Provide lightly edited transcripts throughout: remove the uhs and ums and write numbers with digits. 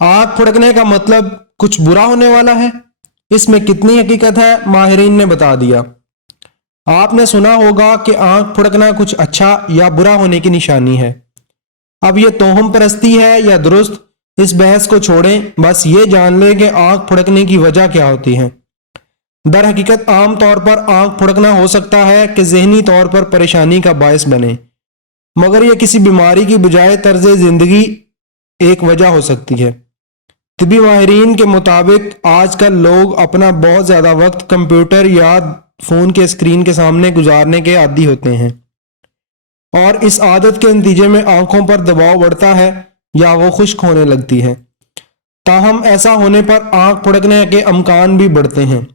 आंख फड़कने का मतलब कुछ बुरा होने वाला है? इसमें कितनी हकीकत है, माहिरीन ने बता दिया। आपने सुना होगा कि आंख फड़कना कुछ अच्छा या बुरा होने की निशानी है। अब ये तोहम परस्ती है या दुरुस्त, इस बहस को छोड़ें, बस ये जान लें कि आंख फड़कने की वजह क्या होती है। दर हकीकत आम तौर पर आंख फड़कना हो सकता है कि जहनी तौर पर परेशानी का बायस बने, मगर यह किसी बीमारी की बजाय तर्ज जिंदगी एक वजह हो सकती है। तिबी माहिरीन के मुताबिक आजकल लोग अपना बहुत ज़्यादा वक्त कंप्यूटर या फ़ोन के स्क्रीन के सामने गुजारने के आदी होते हैं, और इस आदत के नतीजे में आंखों पर दबाव बढ़ता है या वो खुश्क होने लगती है। ताहम ऐसा होने पर आंख फड़कने के अमकान भी बढ़ते हैं।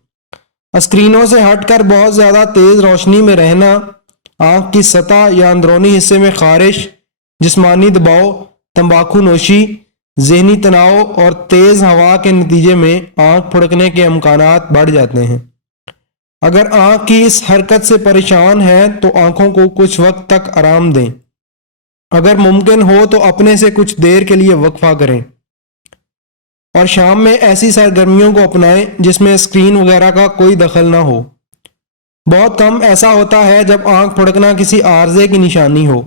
स्क्रीनों से हटकर बहुत ज़्यादा तेज़ रोशनी में रहना, आंख की सतह या अंदरूनी हिस्से में खारिश, जिस्मानी दबाव, तंबाकू नोशी, जहनी तनाव और तेज़ हवा के नतीजे में आंख फड़कने के अमकानात बढ़ जाते हैं। अगर आंख की इस हरकत से परेशान है तो आंखों को कुछ वक्त तक आराम दें। अगर मुमकिन हो तो अपने से कुछ देर के लिए वक्फा करें और शाम में ऐसी सरगर्मियों को अपनाएं जिसमें स्क्रीन वगैरह का कोई दखल ना हो। बहुत कम ऐसा होता है जब आंख फड़कना किसी आर्जे की निशानी हो,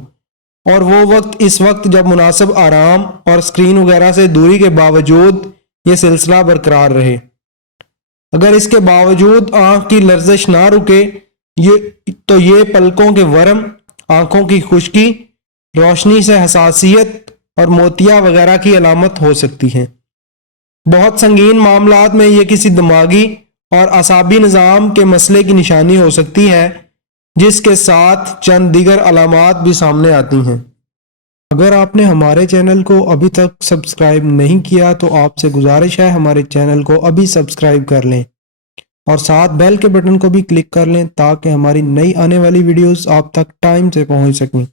और वो वक्त इस वक्त जब मुनासिब आराम और स्क्रीन वगैरह से दूरी के बावजूद ये सिलसिला बरकरार रहे। अगर इसके बावजूद आंख की लर्जिश ना रुके ये पलकों के वर्म, आंखों की खुश्की, रोशनी से हसासियत और मोतिया वगैरह की अलामत हो सकती है। बहुत संगीन मामलात में ये किसी दिमागी और असाबी निज़ाम के मसले की निशानी हो सकती है, जिसके साथ चंद दीगर अलामात भी सामने आती हैं। अगर आपने हमारे चैनल को अभी तक सब्सक्राइब नहीं किया तो आपसे गुजारिश है हमारे चैनल को अभी सब्सक्राइब कर लें और साथ बेल के बटन को भी क्लिक कर लें ताकि हमारी नई आने वाली वीडियोस आप तक टाइम से पहुंच सकें।